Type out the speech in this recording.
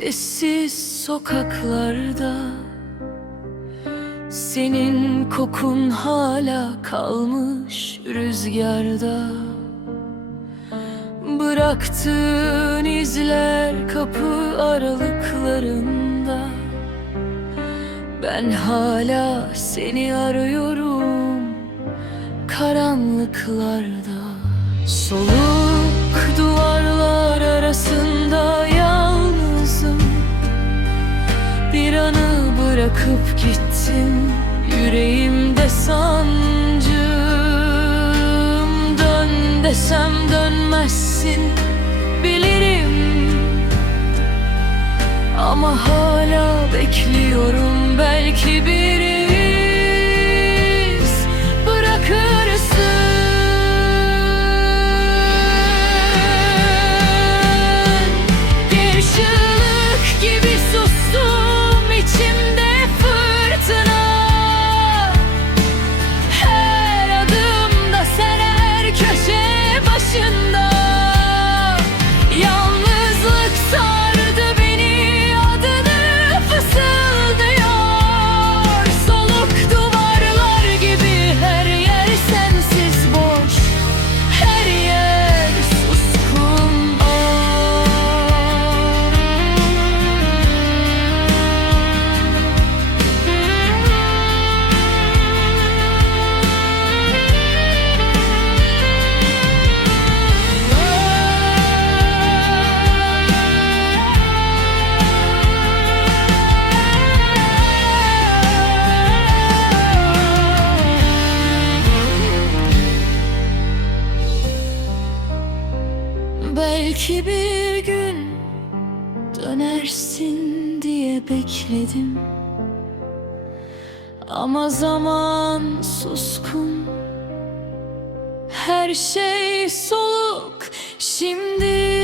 Sessiz sokaklarda Senin kokun hala kalmış rüzgarda. Bıraktığın izler kapı aralıklarında. Ben hala seni arıyorum karanlıklarda. Soluk duvarlar arasında bırakıp gittin. Yüreğimde sancım. Dön desem dönmezsin. Bilirim. Ama hala bekliyorum. Belki bir Belki bir gün dönersin diye bekledim. Ama zaman suskun. Her şey soluk. Şimdi